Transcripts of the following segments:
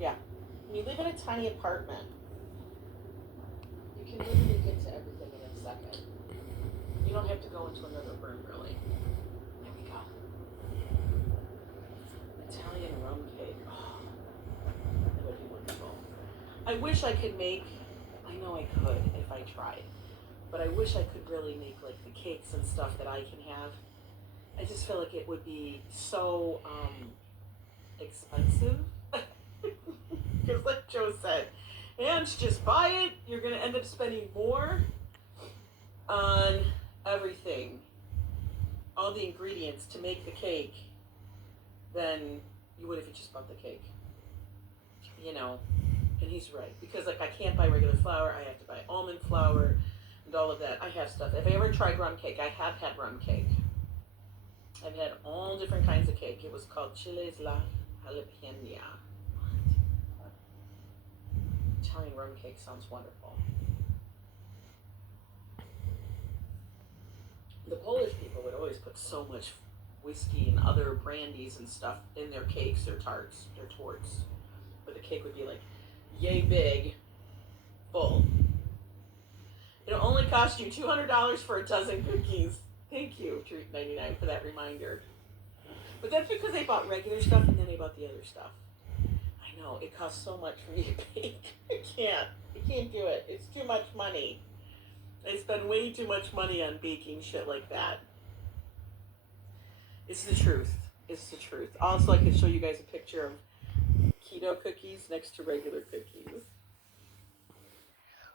Yeah. When you live in a tiny apartment, you can literally get to everything in a second. You don't have to go into another room, really. There we go. Italian rum cake. Oh, that would be wonderful. I wish I could make, I know I could if I tried, but I wish I could really make like the cakes and stuff that I can have. I just feel like it would be so expensive. Because like Joe said, and just buy it, you're going to end up spending more on everything, all the ingredients to make the cake than you would if you just bought the cake. You know, and he's right. Because like I can't buy regular flour, I have to buy almond flour and all of that. I have stuff. If I ever tried rum cake, I have had rum cake. I've had all different kinds of cake. It was called Chiles La Jalapena. Italian rum cake sounds wonderful. The Polish people would always put so much whiskey and other brandies and stuff in their cakes, their tarts, their torts. But the cake would be like yay big, full. It'll only cost you $200 for a dozen cookies. Thank you, $3.99 for that reminder. But that's because they bought regular stuff and then they bought the other stuff. I know, it costs so much for me to bake. I can't do it. It's too much money. I spend way too much money on baking shit like that. It's the truth. It's the truth. Also, I can show you guys a picture of keto cookies next to regular cookies.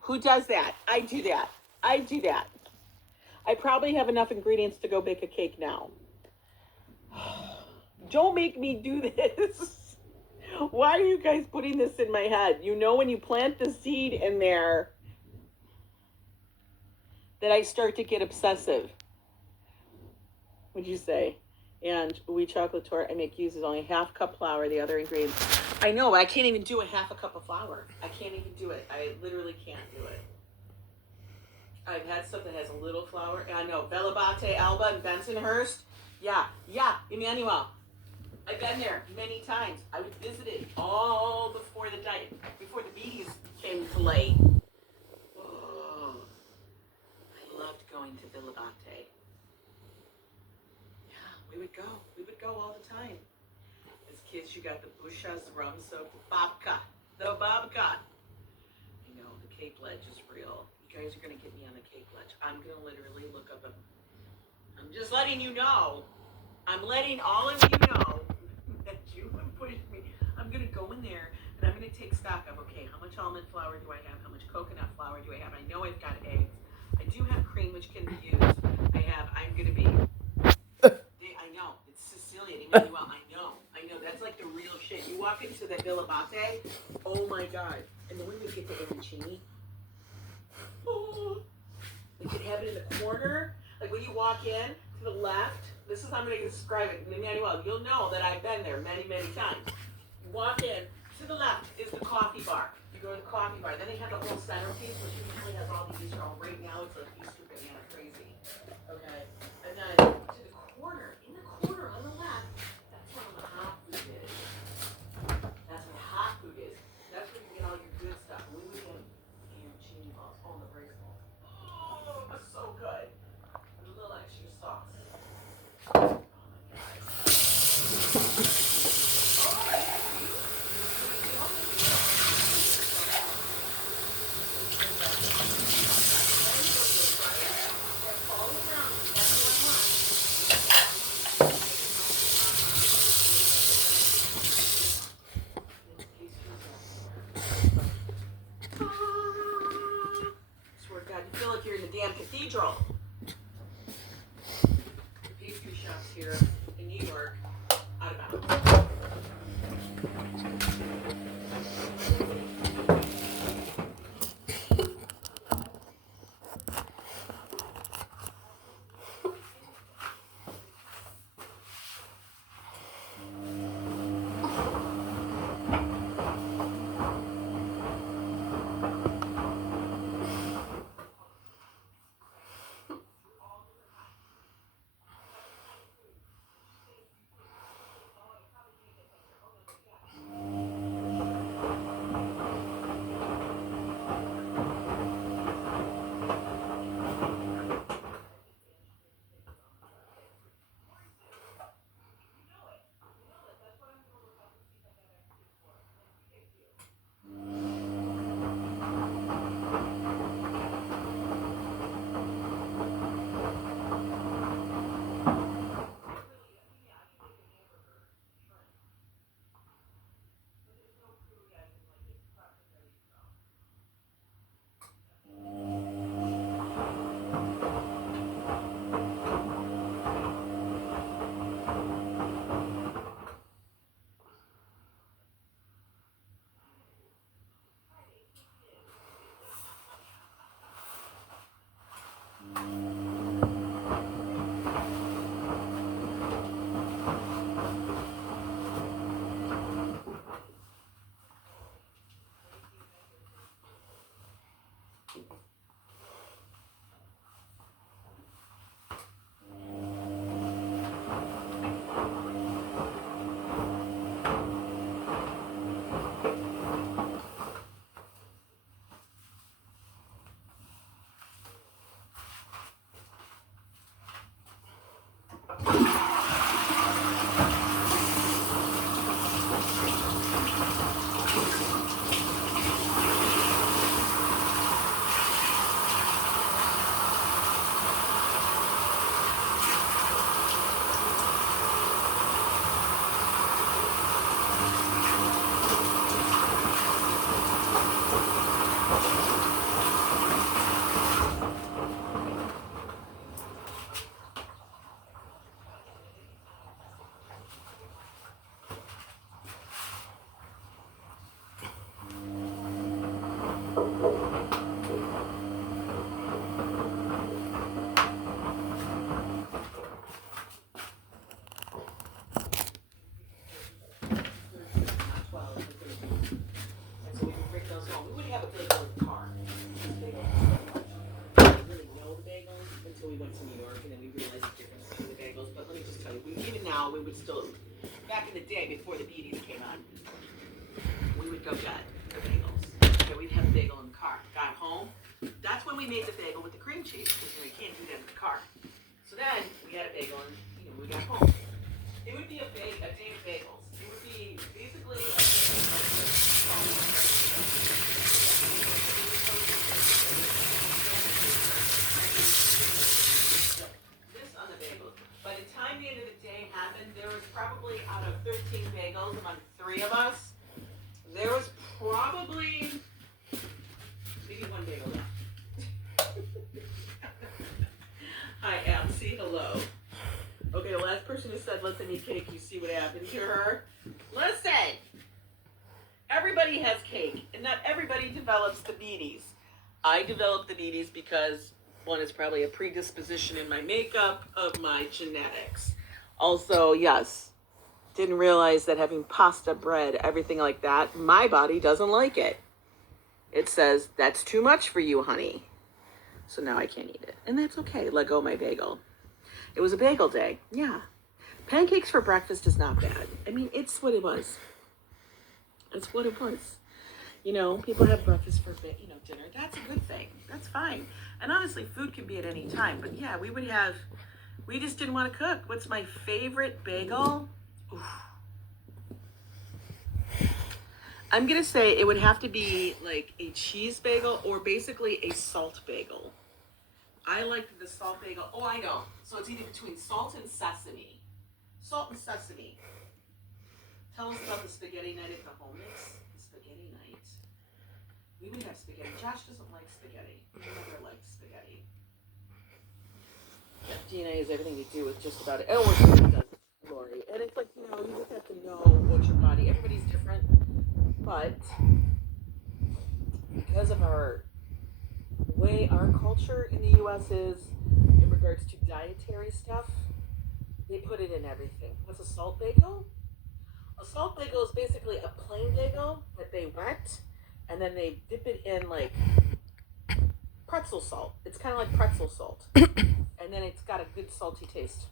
Who does that? I do that. I probably have enough ingredients to go bake a cake now. Don't make me do this. Why are you guys putting this in my head? You know when you plant the seed in there that I start to get obsessive. What'd you say? And wheat chocolate tort I make uses only half cup flour, the other ingredients. I know, I can't even do a half a cup of flour. I can't even do it. I literally can't do it. I've had stuff that has a little flour. I know, Velabate, Alba, and Bensonhurst. Yeah, Emmanuel. I've been there many times. I was visited all before the diet, before the bees came to lay. Oh, I loved going to Velabate. Yeah, we would go all the time. As kids, you got the Bushas rum soaked babka. The babka. You know, the cake ledge is real. You guys are going to get me on the cake ledge. I'm going to literally look up I'm just letting you know. I'm letting all of you know that you would push me. I'm going to go in there and I'm going to take stock of, okay, how much almond flour do I have? How much coconut flour do I have? I know I've got eggs. I do have cream, which can be used. I'm going to be, I know, it's Sicilian, Emmanuel, I know, that's like the real shit. You walk into the Velabate, oh my God. And then when you get the arancini, oh, you can have it in the corner. Like when you walk in to the left, this is how I'm going to describe it. Emmanuel, you'll know that I've been there many, many times. You walk in, to the left is the coffee bar. You go to the coffee bar. Then they have the whole centerpiece, which usually has all the Easter. Right now it's like Easter banana crazy. Okay? And then to the corner, in the corner on the left, that's where all the hot food is. That's where hot food is. That's where you get all your good stuff. We would get arancini balls. Oh, the brace balls. Oh, it was so good. With a little extra sauce. Oh my God. we would go get the bagels. Okay, we'd have a bagel in the car. Got home. That's when we made the bagel with the cream cheese, because you can't do that in the car. So then we had a bagel and we got home. It would be a day of bagels. It would be basically a day this on the bagels. By the time the end of the day happened, there was probably out of 13 bagels among 3 of us, there was probably maybe 1 bagel left. Hi, Absy. Hello. Okay, the last person who said, let's eat cake, you see what happened to her. Listen, everybody has cake, and not everybody develops the beaties. I developed the beaties because, one, is probably a predisposition in my makeup of my genetics. Also, yes, didn't realize that having pasta, bread, everything like that, my body doesn't like it. It says, that's too much for you, honey. So now I can't eat it. And that's okay. Let go of my bagel. It was a bagel day. Yeah. Pancakes for breakfast is not bad. I mean, it's what it was. It's what it was. You know, people have breakfast for, dinner. That's a good thing. That's fine. And honestly, food can be at any time. But yeah, we just didn't want to cook. What's my favorite bagel? Oof. I'm going to say it would have to be like a cheese bagel or basically a salt bagel. I liked the salt bagel. Oh, I know. So it's either between salt and sesame. Salt and sesame. Tell us about the spaghetti night at the home mix. The spaghetti night. We would have spaghetti. Josh doesn't like spaghetti. He never liked spaghetti. Yeah, DNA has everything to do with just about it. Oh, it does, Lori. And it's like, you just have to know what your body, everybody's different. But because of our way our culture in the U.S. is in regards to dietary stuff, they put it in everything. What's a salt bagel? A salt bagel is basically a plain bagel that they wet, and then they dip it in like pretzel salt. It's kind of like pretzel salt. And then it's got a good salty taste.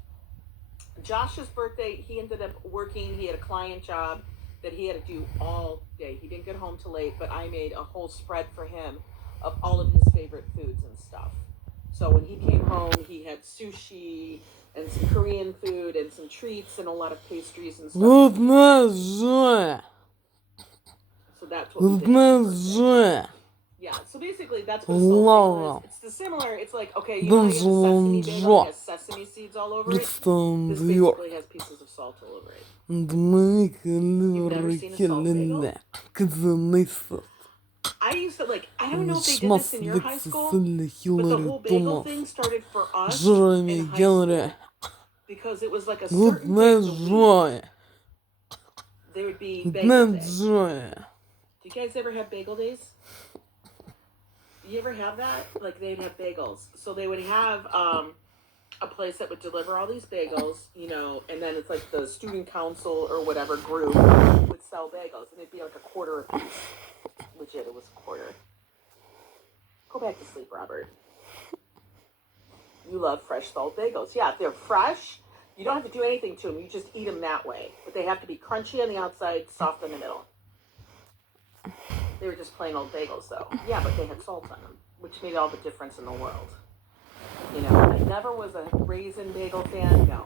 Josh's birthday, he ended up working. He had a client job that he had to do all day. He didn't get home till late, but I made a whole spread for him of all of his favorite foods and stuff. So when he came home, he had sushi and some Korean food and some treats and a lot of pastries and stuff. So that's what we did. Yeah, so basically that's what a salt bagel is. It's similar. It's like, okay, you know how you have a sesame bagel that has sesame seeds all over it? This basically has pieces of salt all over it. You've never seen a salt bagel? I used to, I don't know if they did this in your high school, but the whole bagel thing started for us in high school. Because it was like a certain day of the week. There would be bagel days. Do you guys ever have bagel days? You ever have that? Like, they'd have bagels. So they would have a place that would deliver all these bagels, and then it's like the student council or whatever group would sell bagels. And it'd be like a quarter a piece. Legit, it was a quarter. Go back to sleep, Robert. You love fresh salt bagels. Yeah, if they're fresh, you don't have to do anything to them. You just eat them that way. But they have to be crunchy on the outside, soft in the middle. They were just plain old bagels, though. Yeah, but they had salt on them, which made all the difference in the world. I never was a raisin bagel fan. No.